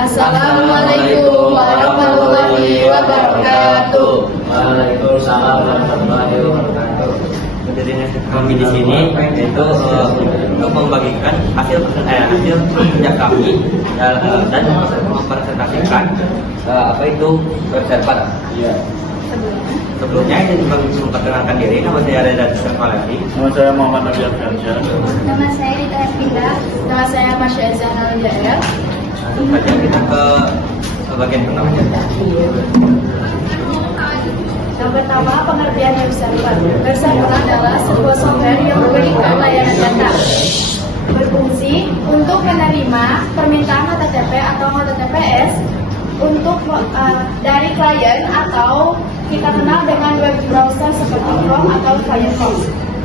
Assalamualaikum warahmatullahi wabarakatuh. Waalaikumsalam warahmatullahi wabarakatuh. Jadi kami di sini itu untuk membagikan hasil kerja kami dan mempresentasikan apa itu web server. Iya. Sebelumnya ini memperkenalkan diri, nama saya Reza Lagi. Nama saya Muhammad Nabi Ardiansyah. Nama saya Rita Pindah. Nama saya Masya Zainal Jael. Langsung saja kita ke bagian pertama. Yang pertama, pengertian web server. Web server adalah sebuah software yang memberikan layanan data, berfungsi untuk menerima permintaan HTTP atau HTTPS untuk dari klien atau kita kenal dengan web browser seperti Chrome atau Firefox.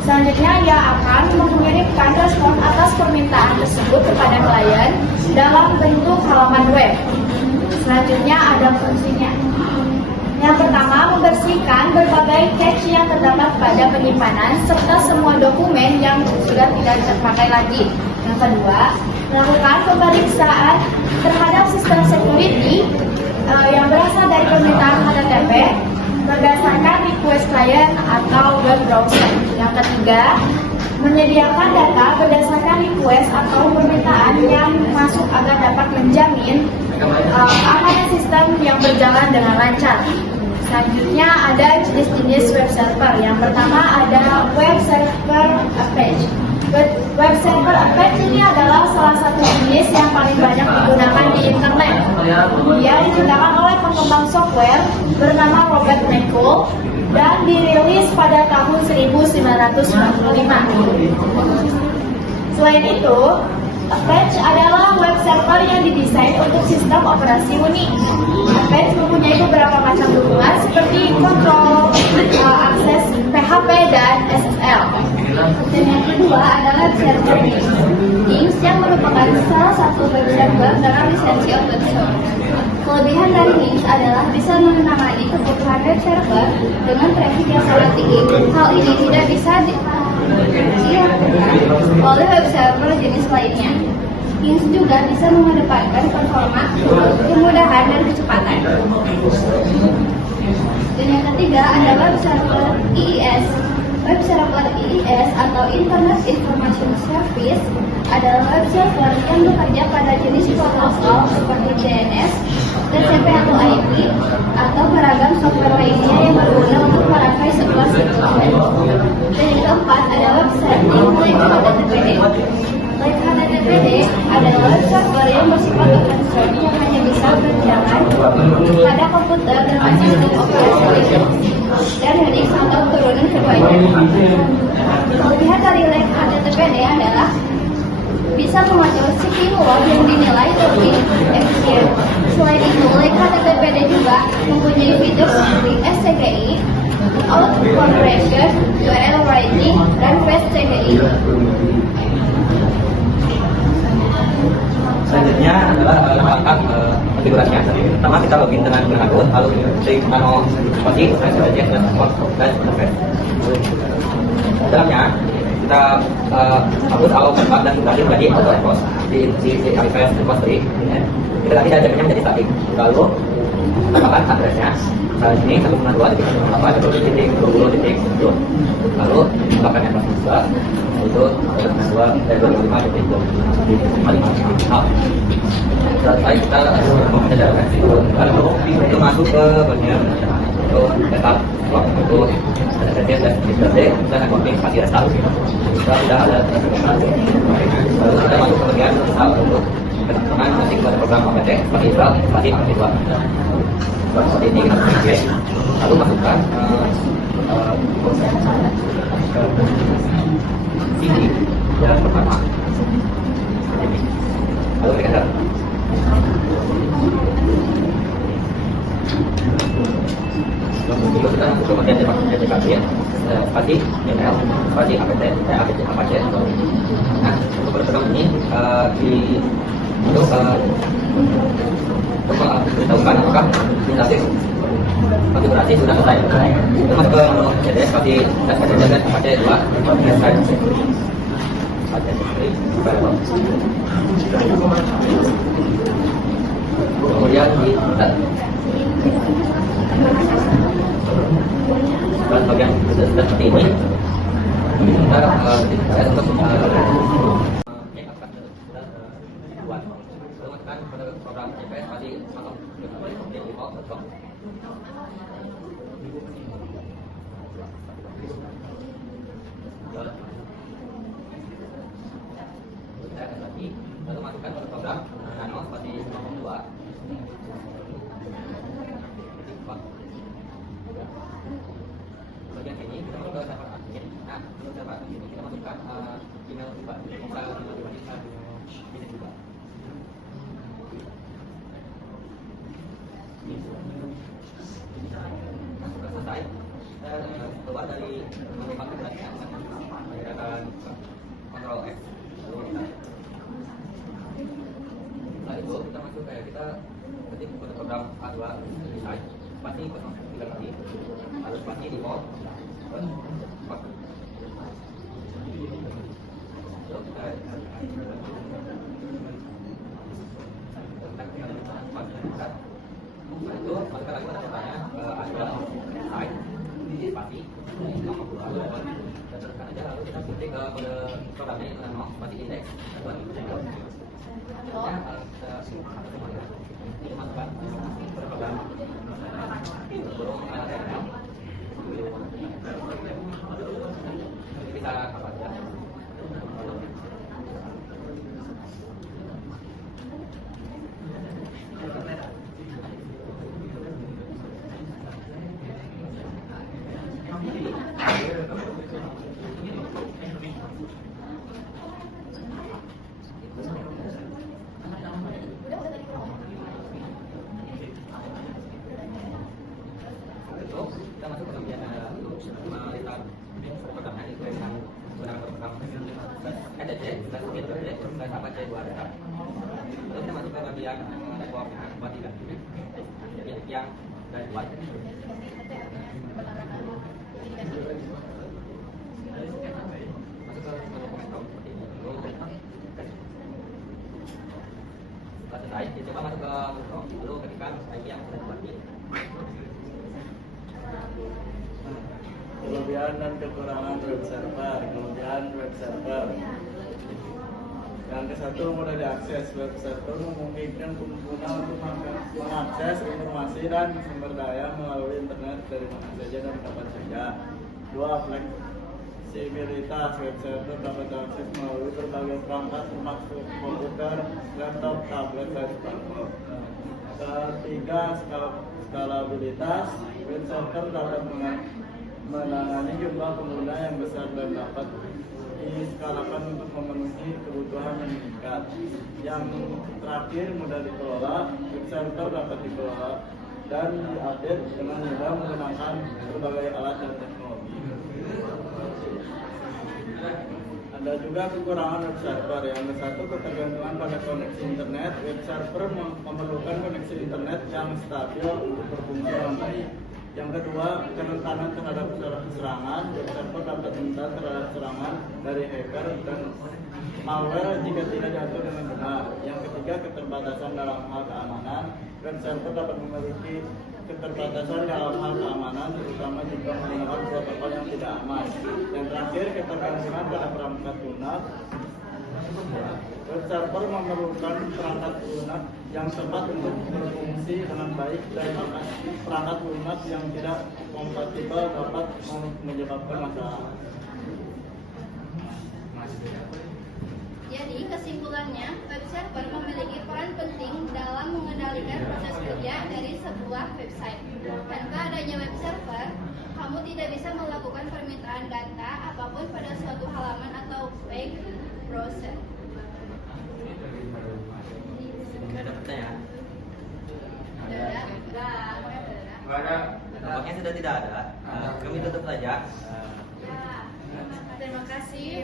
Selanjutnya, ia akan mengirimkan respon atas permintaan tersebut kepada klien dalam bentuk halaman web. Selanjutnya ada fungsinya. Yang pertama, membersihkan berbagai cache yang terdapat pada penyimpanan serta semua dokumen yang sudah tidak terpakai lagi. Yang kedua, melakukan pemeriksaan terhadap sistem security yang berasal dari permintaan HTTP berdasarkan request klien atau web browser. Yang ketiga, menyediakan data berdasarkan request atau permintaan yang masuk agar dapat menjamin keamanan sistem yang berjalan dengan lancar. Selanjutnya ada jenis-jenis web server. Yang pertama ada web server Apache. Web server Apache ini adalah salah satu jenis yang paling banyak digunakan di internet. Dia digunakan oleh pengembang software bernama Robert McCall dan dirilis pada tahun 1995. Selain itu, Apache adalah web server yang didesain untuk sistem operasi Unix. Apache mempunyai beberapa macam dukungan seperti kontrol, akses, PHP, dan SSL. Dan yang kedua adalah server Nix. Nix yang merupakan salah satu web server dengan lisensi open source. Kelebihan dari Nix adalah bisa menangani kebutuhan web server dengan traffic yang sangat tinggi. Hal ini tidak bisa dilakukan oleh web server jenis lainnya. Nix juga bisa mengedepankan performa, kemudahan, dan kecepatan. Dan yang ketiga adalah web server IIS. Web server IIS atau Internet Information Service adalah web server yang bekerja pada jenis protokol seperti DNS, TCP atau IP, atau beragam software lainnya yang berguna untuk merangkai sebuah situs web. Dan yang keempat adalah website link HTTPD. Link HTTPD adalah web server yang bersifat open source yang hanya bisa berjalan pada komputer dengan sistem operasi Linux dan Unix atau turunan keduanya. Kelebihan dari link HTTPD adalah bisa memacu CPU yang dinilai lebih efisien. Selain itu, link HTTPD juga mempunyai fitur seperti STGI, Out Compression, URL Writing, dan Fast CGI. Selanjutnya adalah langkah konfigurasinya. Pertama kita login dengan akun, lalu klik nano kunci, saja dan password dan interface. Dalamnya kita hapus auto tempat dan berarti menjadi auto repost di IPS repository. Kita lagi jajakannya menjadi static. Lalu tambahkan addressnya. Saat ini 1.2.8.20.10. Lalu tambahkan yang plus 2 itu 1.2.25.5. Selesai kita membaca jawaban itu. Lalu untuk masuk ke bagian untuk setup itu ada saja dan kita akan konfirmasi restart. Setelah tidak ada lalu kita masuk ke bagian untuk penampilan musik pada program APT seperti Israel, seperti aktifan. Seperti ini kita pilih, lalu masukkan ini yang pertama. Lalu kita kita masuk ke bagian aplikasi ya, seperti email, seperti APT, APT. Nah, untuk program ini untuk memberitahukan apakah konfigurasi sudah selesai. Kita masuk ke menu CDS seperti dan APT 2 ini di pusat. Dan bagian seperti ini kita ketika untuk yang akan buat teman pada program CPS tadi atau di bawah. Saya akan lagi lalu masukkan ke program nano seperti nomor 2. Bagian ini kita masuk ke server admin. Nah, untuk server admin ini kita masukkan email pribadi. Kita email pribadi kita ini juga. Sudah selesai. Kita keluar dari menu paket tadi menggunakan Ctrl X. Setelah itu kita masuk kita ketik kode program A2 design pasti 03 kali harus pasti di bawah itu masukkan lagi pada contohnya A2 design pasti nomor 2 dan teruskan aja lalu kita ketik ke kode programnya yang nama pasti indeks dimasukkan pada program belum kita apa aja kita masuk ke bagian melihat programnya itu yang menggunakan program EDC dan apa C2 data. Lalu kita masuk ke bagian networknya buat yang dari luar. Masuk ke dokumen seperti ini. Setelah selesai, coba masuk ke lalu ketikkan ID yang sudah dibuat. Kelebihan dan kekurangan web server. Kelebihan web server yang ke satu, mudah diakses. Web server memungkinkan pengguna untuk mengakses informasi dan sumber daya melalui internet dari mana saja dan kapan saja. 2. Fleksibilitas. Web server dapat diakses melalui berbagai perangkat termasuk komputer, laptop, tablet, dan smartphone. 3. Skalabilitas. Web server dapat menangani jumlah pengguna yang besar dan dapat diskalakan untuk memenuhi kebutuhan yang meningkat. Yang terakhir, mudah dikelola. Web server dapat dikelola dan diupdate dengan mudah menggunakan berbagai alat dan teknologi. Ada juga kekurangan web server. Yang ke satu, ketergantungan pada koneksi internet. Web server memerlukan koneksi internet yang stabil untuk berfungsi dengan baik. Yang kedua, kerentanan terhadap serangan. Web server dapat rentan terhadap serangan dari hacker dan malware jika tidak diatur dengan benar. Yang ketiga, keterbatasan dalam hal keamanan. Web server dapat memiliki keterbatasan dalam hal keamanan, terutama jika menggunakan protokol yang tidak aman. Yang terakhir, ketergantungan pada perangkat lunak. Web server memerlukan perangkat lunak yang tepat untuk berfungsi dengan baik dan perangkat lunak yang tidak kompatibel dapat menyebabkan masalah. Jadi kesimpulannya, web server memiliki peran penting dalam mengendalikan proses kerja dari sebuah website. Tanpa adanya web server, kamu tidak bisa melakukan permintaan data apapun pada suatu halaman atau web browser. Ada pertanyaan? Ada. Tampaknya sudah tidak ada. Kami tutup saja. Terima kasih.